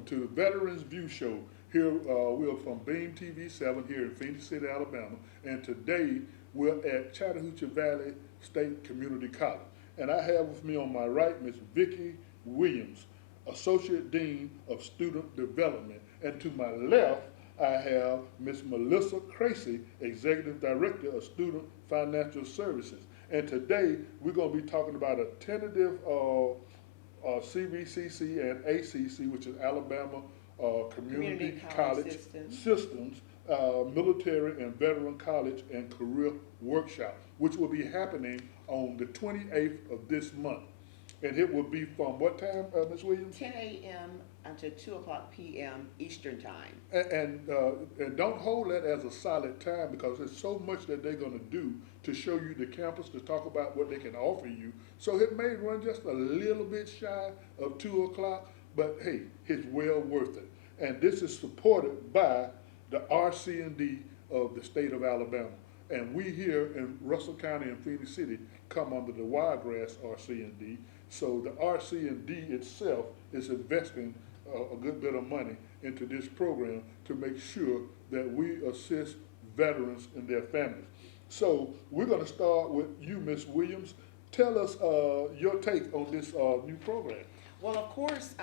welcome to the Veterans View Show. Here we are from Beam TV 7 here in Phoenix City, Alabama, and today we're at Chattahoochee Valley State Community College. And I have with me on my right Miss Vicki Williams, Associate Dean of Student Development, and to my left I have Miss Melissa Tracy, Executive Director of Student Financial Services. And today we're going to be talking about a tentative CVCC and ACC, which is Alabama Community College Systems, Military and Veteran College and Career Workshop, which will be happening on the 28th of this month. And it will be from what time, Ms. Williams? 10 a.m. until 2 o'clock p.m. Eastern Time. And don't hold that as a solid time, because there's so much that they're going to do to show you the campus, to talk about what they can offer you. So it may run just a little bit shy of 2 o'clock, but hey, it's well worth it. And this is supported by the RC&D of the state of Alabama. And we here in Russell County and Phoenix City come under the Wiregrass RC&D. So the RC&D itself is investing a good bit of money into this program to make sure that we assist veterans and their families. So we're going to start with you, Ms. Williams. Tell us your take on this new program. Well, of course,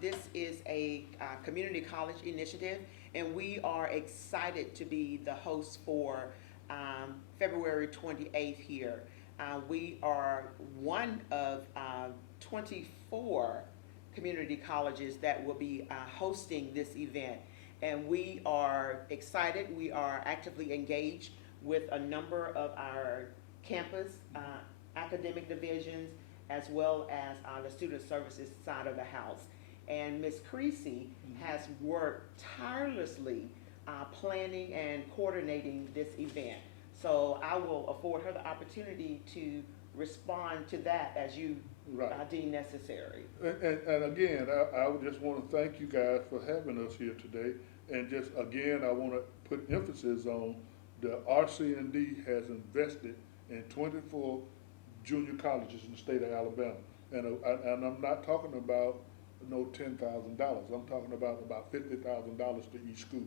this is a community college initiative, and we are excited to be the host for February 28th here. We are one of 24 community colleges that will be hosting this event, and we are excited. We are actively engaged with a number of our campus academic divisions, as well as the student services side of the house. And Ms. Creasy has worked tirelessly planning and coordinating this event. So I will afford her the opportunity to respond to that as you deem necessary. And again, I would just want to thank you guys for having us here today. And just again, I want to put emphasis on the RC&D has invested in 24 junior colleges in the state of Alabama. And I'm not talking about no $10,000. I'm talking about $50,000 to each school.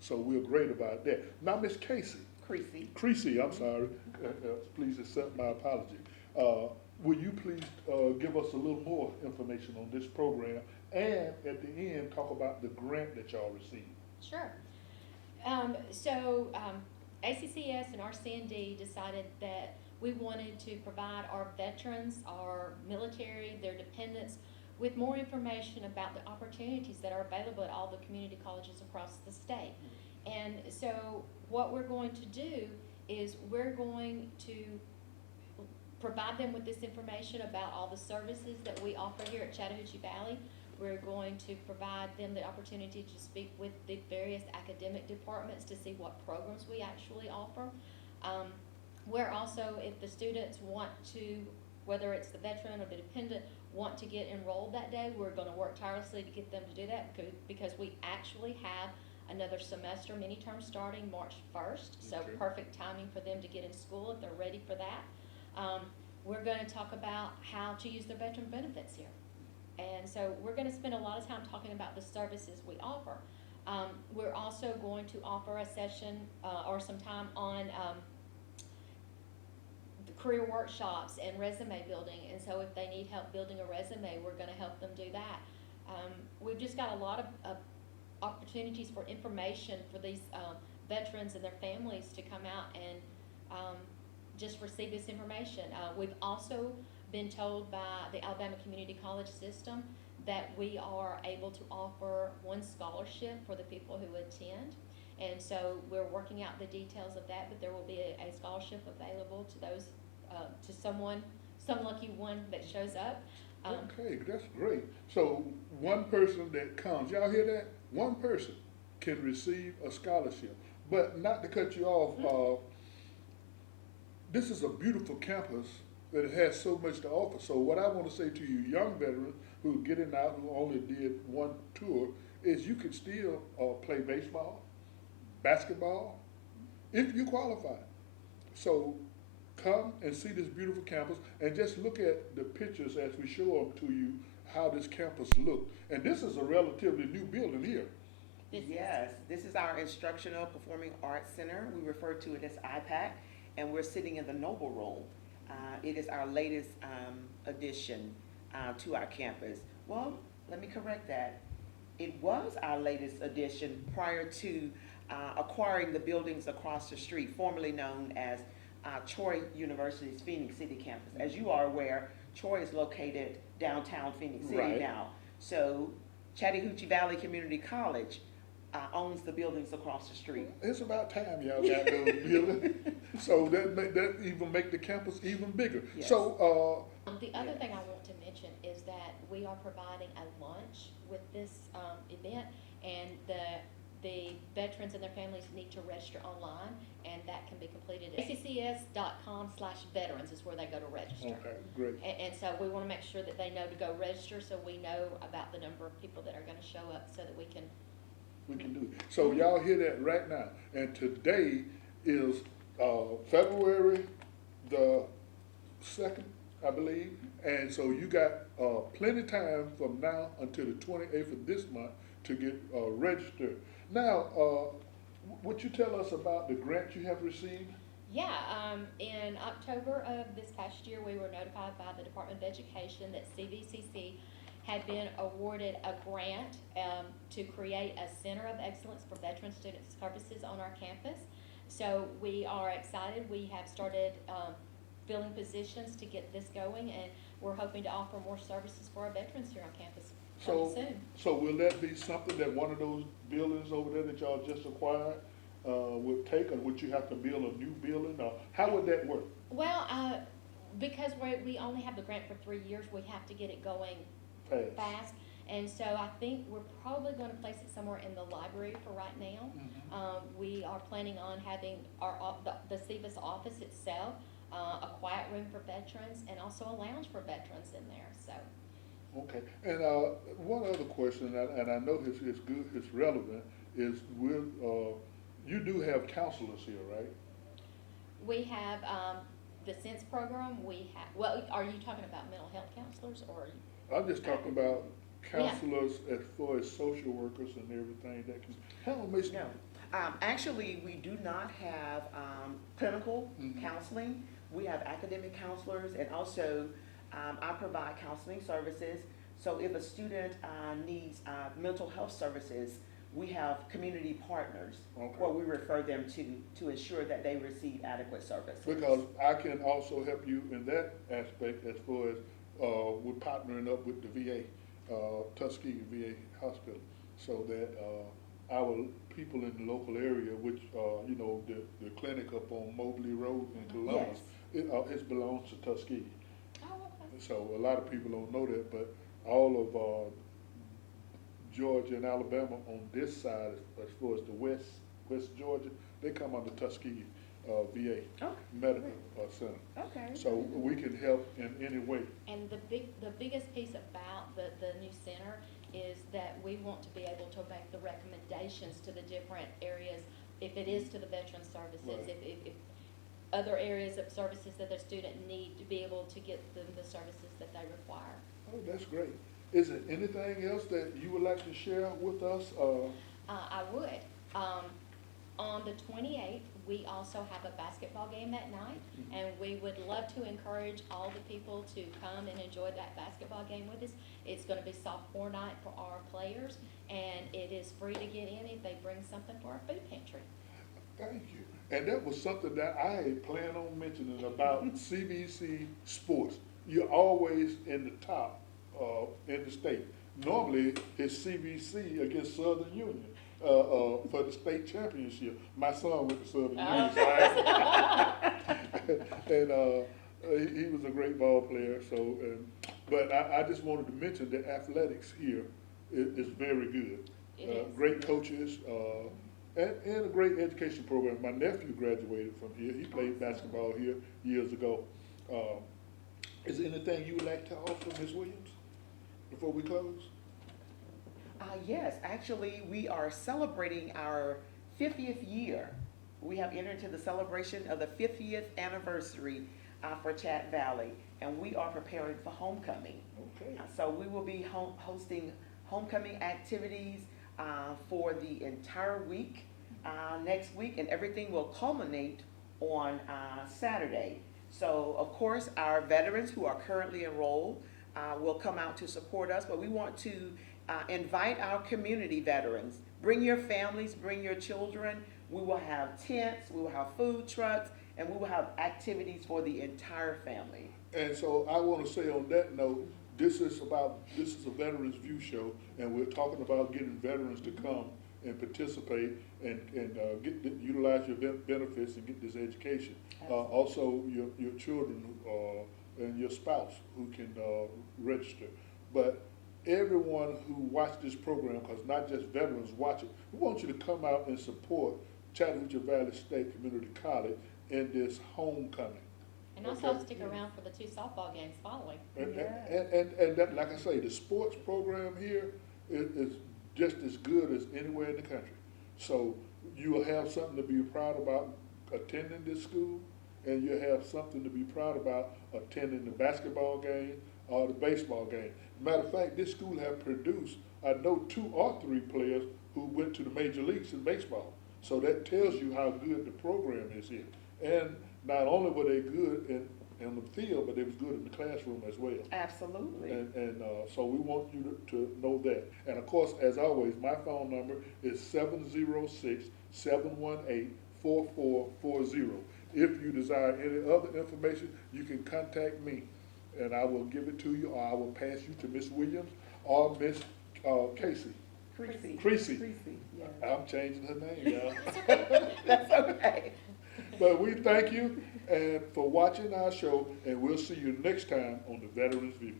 So we're great about that. Now, Miss Creasy, I'm sorry. Please accept my apology. Will you please give us a little more information on this program, and at the end talk about the grant that y'all received? Sure. ACCS and RC&D decided that we wanted to provide our veterans, our military, their dependents, with more information about the opportunities that are available at all the community colleges across the state. And so what we're going to do is we're going to provide them with this information about all the services that we offer here at Chattahoochee Valley. We're going to provide them the opportunity to speak with the various academic departments to see what programs we actually offer. We're also, if the students want to, whether it's the veteran or the dependent, want to get enrolled that day, we're going to work tirelessly to get them to do that, because we actually have another semester, mini term, starting March 1st. So perfect timing for them to get in school if they're ready for that. We're going to talk about how to use their veteran benefits here. And so we're going to spend a lot of time talking about the services we offer. We're also going to offer a session or some time on the career workshops and resume building. And so if they need help building a resume, we're going to help them do that. We've just got a lot of opportunities for information for these veterans and their families to come out and just receive this information. We've also been told by the Alabama Community College System that we are able to offer one scholarship for the people who attend. And so we're working out the details of that, but there will be a scholarship available to those, to some lucky one that shows up. Okay, that's great. So one person that comes, y'all hear that? One person can receive a scholarship. But not to cut you off, this is a beautiful campus that it has so much to offer. So what I want to say to you young veterans who are getting out, who only did one tour, is you can still play baseball, basketball, if you qualify. So come and see this beautiful campus and just look at the pictures as we show them to you, how this campus looked. And this is a relatively new building here. Yes, this is our Instructional Performing Arts Center. We refer to it as IPAC, and we're sitting in the Noble Room. It is our latest addition to our campus. Well, let me correct that. It was our latest addition prior to acquiring the buildings across the street, formerly known as Troy University's Phoenix City campus. As you are aware, Troy is located downtown Phoenix City Right. now. So Chattahoochee Valley Community College owns the buildings across the street. It's about time y'all got those buildings. So that even make the campus even bigger. Yes. So, The other thing I want to mention is that we are providing a lunch with this event, and the veterans and their families need to register online, and that can be completed at accs.com/veterans is where they go to register. okay, great. And so we want to make sure that they know to go register, so we know about the number of people that are going to show up, so that we can. We can do it. So y'all hear that right now. And today is February the 2nd, I believe. And so you got plenty time from now until the 28th of this month to get registered. Now, would you tell us about the grant you have received? Yeah, in October of this past year, we were notified by the Department of Education that CVCC had been awarded a grant to create a Center of Excellence for Veteran Student Services on our campus. So we are excited. We have started filling positions to get this going, and we're hoping to offer more services for our veterans here on campus coming soon. So will that be something that one of those buildings over there that y'all just acquired would take, or would you have to build a new building, or how would that work? Well, because we only have the grant for 3 years, we have to get it going fast. And so I think we're probably going to place it somewhere in the library for right now. We are planning on having the CVIS office itself, a quiet room for veterans, and also a lounge for veterans in there, so. Okay, and one other question, and I know it's good, it's relevant, is you do have counselors here, right? We have the SENSE program, well, are you talking about mental health counselors, or are you? I'm just talking about counselors as far as social workers and everything that can help me. No, actually, we do not have clinical counseling. We have academic counselors, and also I provide counseling services. So if a student needs mental health services, we have community partners where we refer them to ensure that they receive adequate services. Because I can also help you in that aspect as far as we're partnering up with the VA, Tuskegee VA Hospital, so that our people in the local area, which, you know, the clinic up on Mobley Road in Columbus, it belongs to Tuskegee. Oh, okay. So a lot of people don't know that, but all of Georgia and Alabama on this side, as far as the West Georgia, they come under Tuskegee VA Medical Center. Okay. So we can help in any way. And the biggest piece about the new center is that we want to be able to make the recommendations to the different areas, if it is to the veteran services, Right. if other areas of services that the student need, to be able to get them the services that they require. Oh, that's great. Is there anything else that you would like to share with us? I would. On the 28th, we also have a basketball game that night, and we would love to encourage all the people to come and enjoy that basketball game with us. It's going to be sophomore night for our players, and it is free to get in if they bring something for our food pantry. Thank you. And that was something that I had planned on mentioning about CVC sports. You're always in the top in the state. Normally, it's CVC against Southern Union for the state championship. My son went to Southern Union, so and he was a great ball player. So, but I just wanted to mention that athletics here is very good. Great coaches. And a great education program. My nephew graduated from here. He played basketball here years ago. Is there anything you would like to offer, Ms. Williams, before we close? Yes, actually, we are celebrating our 50th year we have entered into the celebration of the 50th anniversary for Chat Valley, and we are preparing for homecoming. Okay. So we will be hosting homecoming activities for the entire week next week, and everything will culminate on Saturday. So, of course, our veterans who are currently enrolled will come out to support us, but we want to invite our community veterans. Bring your families, bring your children. We will have tents, we will have food trucks, and we will have activities for the entire family. And so I want to say on that note, this is a Veterans View show, and we're talking about getting veterans to come and participate and utilize your benefits and get this education. Also, your children and your spouse who can register. But everyone who watched this program, because not just veterans watch it, we want you to come out and support Chattanooga Valley State Community College in this homecoming. And also stick around for the 2 softball games following. And that, like I say, the sports program here is just as good as anywhere in the country. So you will have something to be proud about attending this school, and you'll have something to be proud about attending the basketball game or the baseball game. Matter of fact, this school have produced, I know, 2 or 3 players who went to the major leagues in baseball. So that tells you how good the program is here. And not only were they good in the field, but they was good in the classroom as well. Absolutely. And so we want you to know that. And of course, as always, my phone number is 706-718-4440. If you desire any other information, you can contact me, and I will give it to you, or I will pass you to Miss Williams or Miss Casey. Creasy. Yes. I'm changing her name, y'all. That's okay. But we thank you and for watching our show, and we'll see you next time on the Veterans View.